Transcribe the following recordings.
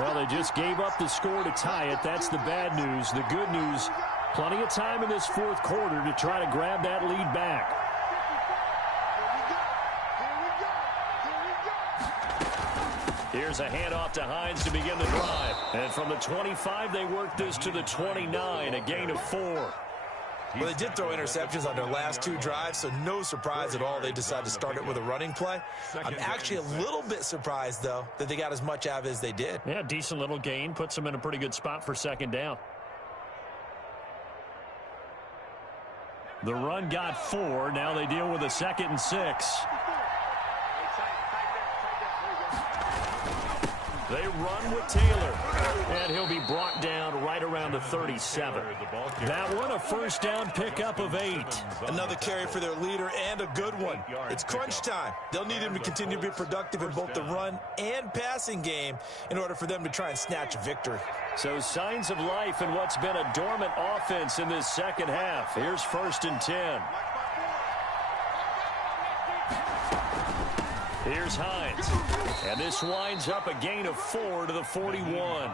Well, they just gave up the score to tie it. That's the bad news. The good news, plenty of time in this fourth quarter to try to grab that lead back. Here's a handoff to Hines to begin the drive. And from the 25, they worked this to the 29, a gain of 4. Well, they did throw interceptions on their last 2 drives, so no surprise at all they decided to start it with a running play. I'm actually a little bit surprised, though, that they got as much out of it as they did. Yeah, decent little gain. Puts them in a pretty good spot for second down. The run got 4. Now they deal with a 2nd and 6. They run with Taylor, and he'll be brought down right around the 37. That one, a first down pickup of 8. Another carry for their leader and a good one. It's crunch time. They'll need him to continue to be productive in both the run and passing game in order for them to try and snatch a victory. So signs of life in what's been a dormant offense in this second half. Here's 1st and 10. Here's Hines. And this winds up a gain of 4 to the 41.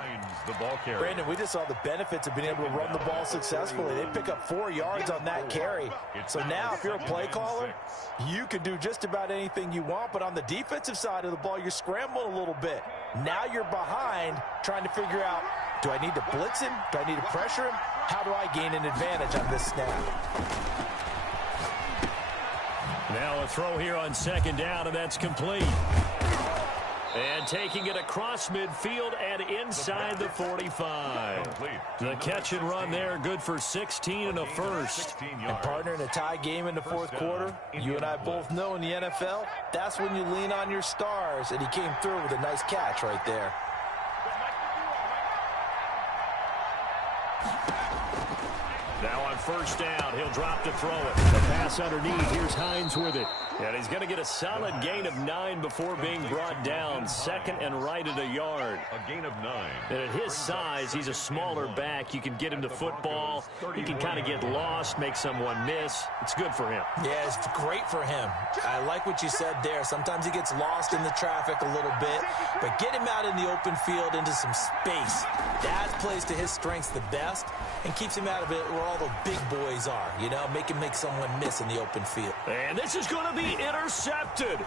Brandon, we just saw the benefits of being able to run the ball successfully. They pick up 4 yards on that carry. So now if you're a play caller, you can do just about anything you want. But on the defensive side of the ball, you're scrambling a little bit. Now you're behind trying to figure out, do I need to blitz him? Do I need to pressure him? How do I gain an advantage on this snap? Now a throw here on 2nd down, and that's complete. And taking it across midfield and inside the 45. The catch and run there, good for 16 and a first. And partner, in a tie game in the fourth quarter, you and I both know in the NFL, that's when you lean on your stars, and he came through with a nice catch right there. Now on 1st down, he'll drop to throw it. The pass underneath, here's Hines with it. And he's going to get a solid gain of 9 before being brought down. 2nd and right at a yard. A gain of 9. And at his size, he's a smaller back. You can get him to football. He can kind of get lost, make someone miss. It's good for him. Yeah, it's great for him. I like what you said there. Sometimes he gets lost in the traffic a little bit, but get him out in the open field into some space. That plays to his strengths the best and keeps him out of it where all the big boys are, you know, make someone miss in the open field. And this is going to be intercepted.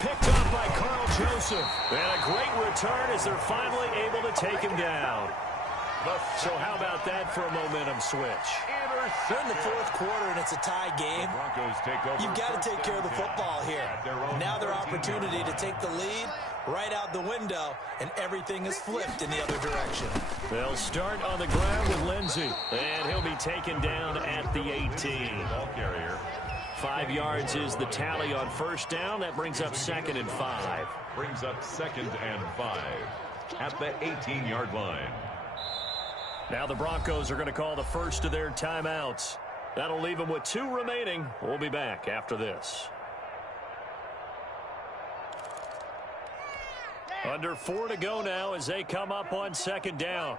Picked up by Carl Joseph. And a great return as they're finally able to take him down. So how about that for a momentum switch? We're in the fourth quarter and it's a tie game. You've got to take care of the football here. Now their opportunity to take the lead right out the window, and everything is flipped in the other direction. They'll start on the ground with Lindsey, and he'll be taken down at the 18. 5 yards is the tally on 1st down. That brings up 2nd and 5. Brings up 2nd and 5 at the 18-yard line. Now the Broncos are going to call the first of their timeouts. That'll leave them with 2 remaining. We'll be back after this. Under 4 to go now as they come up on 2nd down.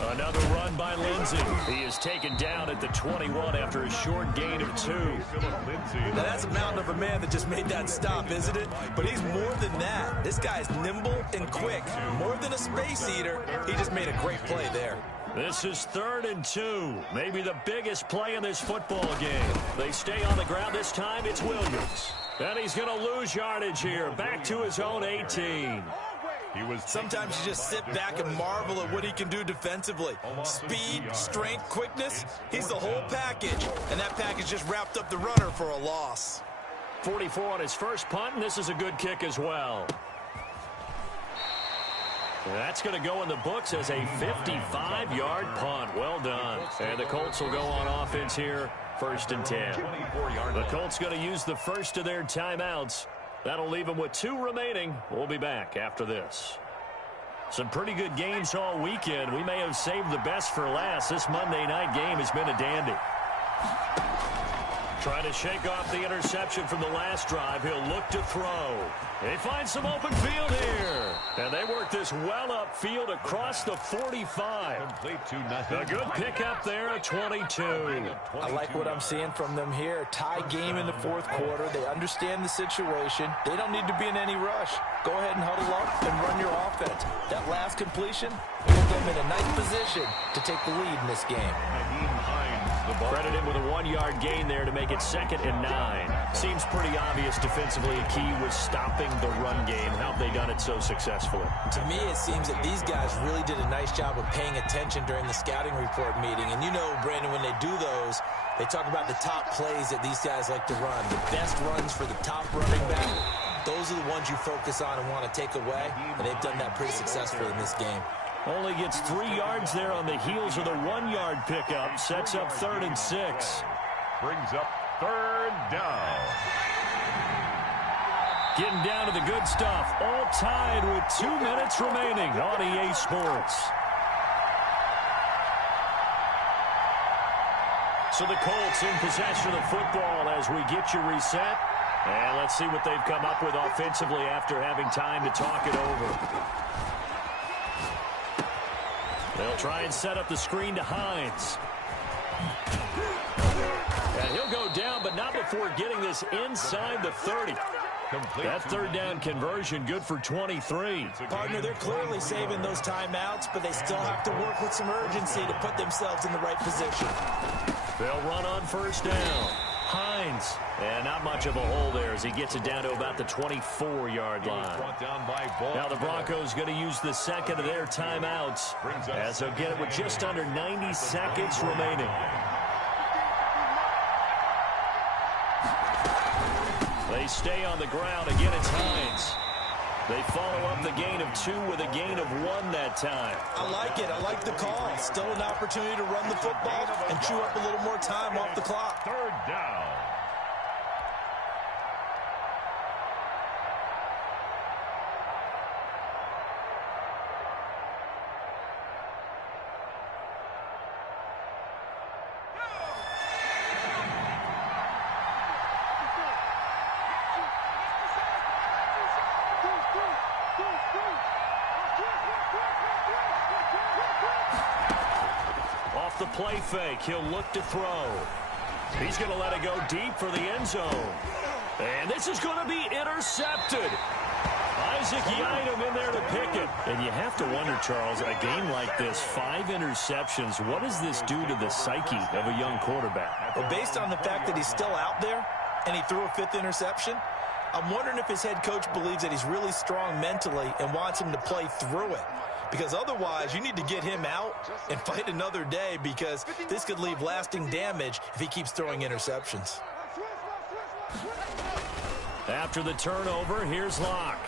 Another run by Lindsey. He is taken down at the 21 after a short gain of 2. Now that's a mountain of a man that just made that stop, isn't it? But he's more than that. This guy's nimble and quick. More than a space eater, he just made a great play there. This is 3rd and 2. Maybe the biggest play in this football game. They stay on the ground. This time it's Williams. And he's going to lose yardage here. Back to his own 18. Sometimes you just sit back and marvel at what he can do defensively. Speed, strength, quickness, he's the whole package. And that package just wrapped up the runner for a loss. 44 on his first punt, and this is a good kick as well. That's going to go in the books as a 55-yard punt. Well done. And the Colts will go on offense here, 1st and 10. The Colts going to use the first of their timeouts. That'll leave them with 2 remaining. We'll be back after this. Some pretty good games all weekend. We may have saved the best for last. This Monday night game has been a dandy. Trying to shake off the interception from the last drive. He'll look to throw. They find some open field here. And they work this well upfield across the 45. A good pickup there at 22. I like what I'm seeing from them here. Tie game in the fourth quarter. They understand the situation. They don't need to be in any rush. Go ahead and huddle up and run your offense. That last completion will put them in a nice position to take the lead in this game. Credit him with a 1-yard gain there to make it 2nd and 9. Seems pretty obvious defensively a key was stopping the run game. How have they done it so successfully? To me, it seems that these guys really did a nice job of paying attention during the scouting report meeting. And you know, Brandon, when they do those, they talk about the top plays that these guys like to run. The best runs for the top running back. Those are the ones you focus on and want to take away. And they've done that pretty successfully in this game. Only gets 3 yards there on the heels of the 1-yard pickup. Sets up 3rd and 6. Brings up 3rd down. Getting down to the good stuff. All tied with 2 minutes remaining on EA Sports. So the Colts in possession of the football as we get you reset. And let's see what they've come up with offensively after having time to talk it over. They'll try and set up the screen to Hines. And he'll go down, but not before getting this inside the 30. That 3rd down conversion good for 23. Partner, they're clearly saving those timeouts, but they still have to work with some urgency to put themselves in the right position. They'll run on 1st down. Hines. And not much of a hole there as he gets it down to about the 24-yard line. Now the Broncos going to use the 2nd of their timeouts as they'll get it with just under 90 seconds remaining. They stay on the ground. Again, it's Hines. They follow up the gain of 2 with a gain of 1 that time. I like it. I like the call. Still an opportunity to run the football and chew up a little more time off the clock. 3rd down. Off the play fake, he'll look to throw. He's going to let it go deep for the end zone. And this is going to be intercepted. Isaac Yiadom in there to pick it. And you have to wonder, Charles, a game like this, 5 interceptions, what does this do to the psyche of a young quarterback? Well, based on the fact that he's still out there and he threw a 5th interception, I'm wondering if his head coach believes that he's really strong mentally and wants him to play through it. Because otherwise, you need to get him out and fight another day because this could leave lasting damage if he keeps throwing interceptions. After the turnover, here's Locke.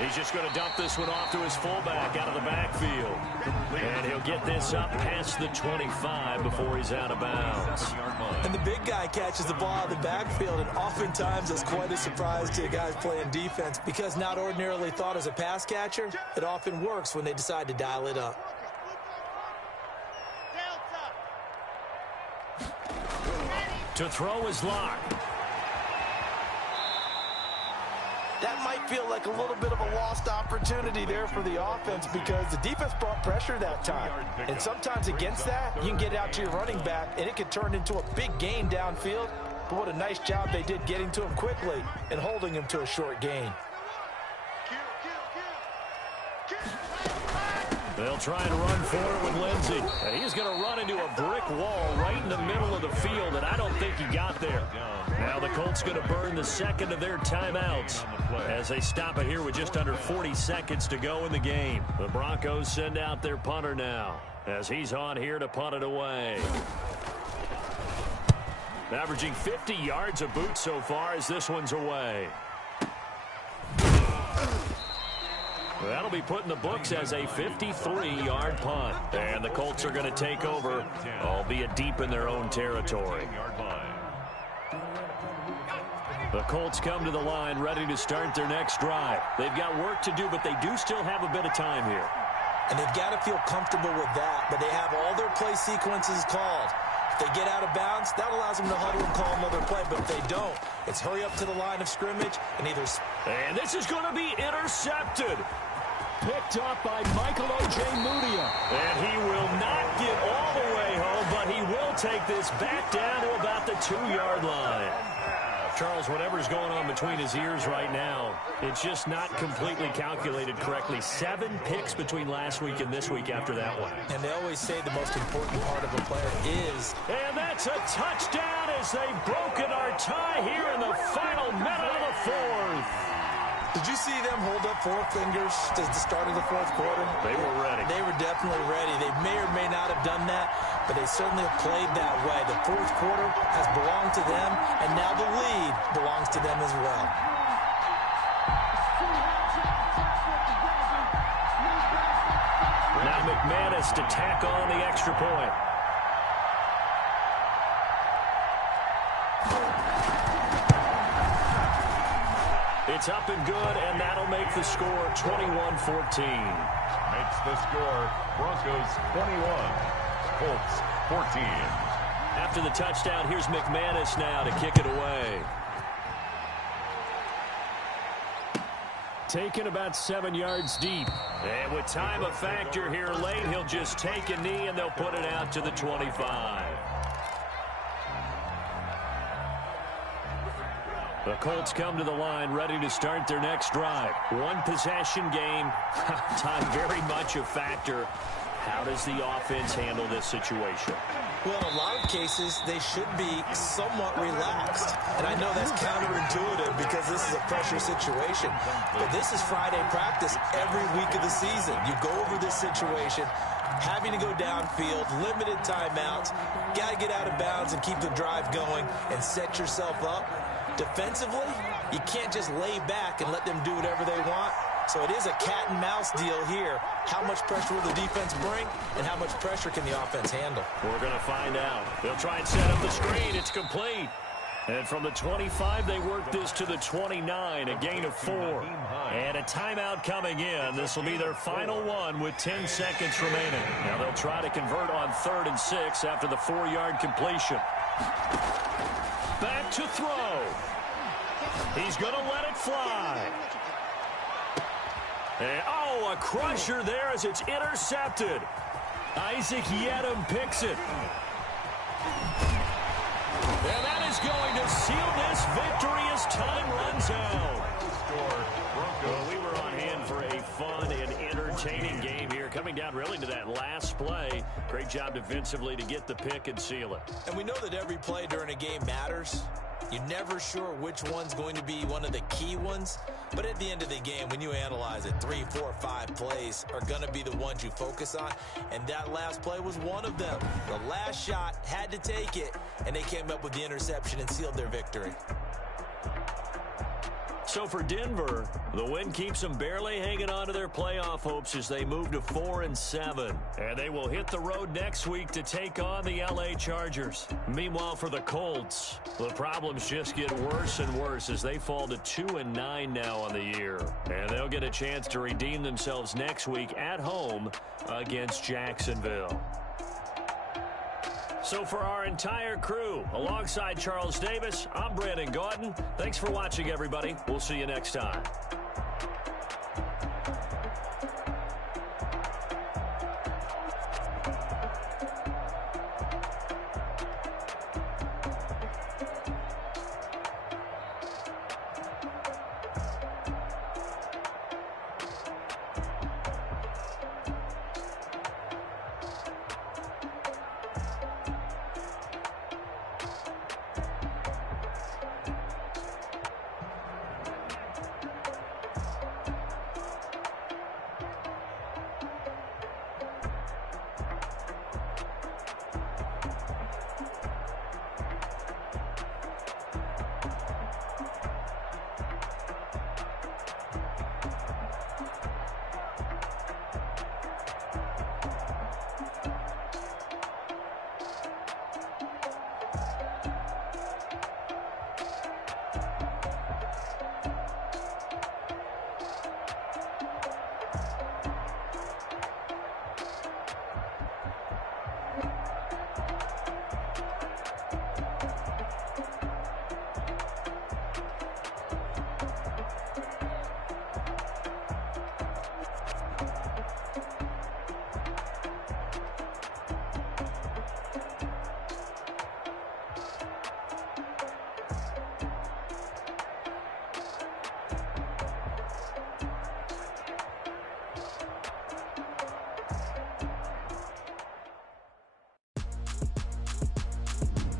He's just going to dump this one off to his fullback out of the backfield. And he'll get this up past the 25 before he's out of bounds. And the big guy catches the ball out of the backfield, and oftentimes it's quite a surprise to guys playing defense because not ordinarily thought as a pass catcher, it often works when they decide to dial it up. To throw is Locke. That might feel like a little bit of a lost opportunity there for the offense because the defense brought pressure that time. And sometimes against that, you can get out to your running back, and it can turn into a big gain downfield. But what a nice job they did getting to him quickly and holding him to a short gain. They'll try and run for it with Lindsey. And he's going to run into a brick wall right in the middle of the field, and I don't think he got there. Now the Colts going to burn the 2nd of their timeouts as they stop it here with just under 40 seconds to go in the game. The Broncos send out their punter now as he's on here to punt it away. Averaging 50 yards a boot so far as this one's away. That'll be put in the books as a 53-yard punt. And the Colts are going to take over, albeit deep in their own territory. The Colts come to the line ready to start their next drive. They've got work to do, but they do still have a bit of time here. And they've got to feel comfortable with that, but they have all their play sequences called. they get out of bounds, that allows them to huddle and call another play. But if they don't, it's hurry up to the line of scrimmage and either... And this is going to be intercepted. Picked up by Michael Ojemudia. And he will not get all the way home, but he will take this back down to about the 2-yard line. Charles, whatever's going on between his ears right now, it's just not completely calculated correctly. 7 picks between last week and this week after that one. And they always say the most important part of a player is... And that's a touchdown as they've broken our tie here in the final minute of the 4th. Did you see them hold up 4 fingers at the start of the 4th quarter? They were ready. They were definitely ready. They may or may not have done that, but they certainly have played that way. The 4th quarter has belonged to them, and now the lead belongs to them as well. Now McManus to tack on the extra point. It's up and good, and that'll make the score 21-14. Makes the score Broncos 21, Colts 14. After the touchdown, here's McManus now to kick it away. Taken about 7 yards deep. And with time a factor here late, he'll just take a knee, and they'll put it out to the 25. The Colts come to the line ready to start their next drive. 1 possession game. Time very much a factor. How does the offense handle this situation? Well, in a lot of cases, they should be somewhat relaxed. And I know that's counterintuitive because this is a pressure situation. But this is Friday practice every week of the season. You go over this situation, having to go downfield, limited timeouts, got to get out of bounds and keep the drive going and set yourself up. Defensively, you can't just lay back and let them do whatever they want. So it is a cat and mouse deal here. How much pressure will the defense bring, and how much pressure can the offense handle? We're going to find out. They'll try and set up the screen. It's complete. And from the 25, they work this to the 29, a gain of 4. And a timeout coming in. This will be their final one with 10 seconds remaining. Now they'll try to convert on 3rd and 6 after the 4-yard completion. Back to throw. He's going to let it fly. And, oh, a crusher there as it's intercepted. Isaac Yiadom picks it. And that is going to seal this victory as time runs out. Well, we were on hand for a fun and entertaining game here, coming down really to that last play. Great job defensively to get the pick and seal it. And we know that every play during a game matters. You're never sure which one's going to be one of the key ones. But at the end of the game, when you analyze it, 3, 4, 5 plays are going to be the ones you focus on. And that last play was one of them. The last shot had to take it, and they came up with the interception and sealed their victory. So for Denver, the win keeps them barely hanging on to their playoff hopes as they move to 4-7. And they will hit the road next week to take on the LA Chargers. Meanwhile, for the Colts, the problems just get worse and worse as they fall to 2-9 now on the year. And they'll get a chance to redeem themselves next week at home against Jacksonville. So for our entire crew, alongside Charles Davis, I'm Brandon Gaudin. Thanks for watching, everybody. We'll see you next time.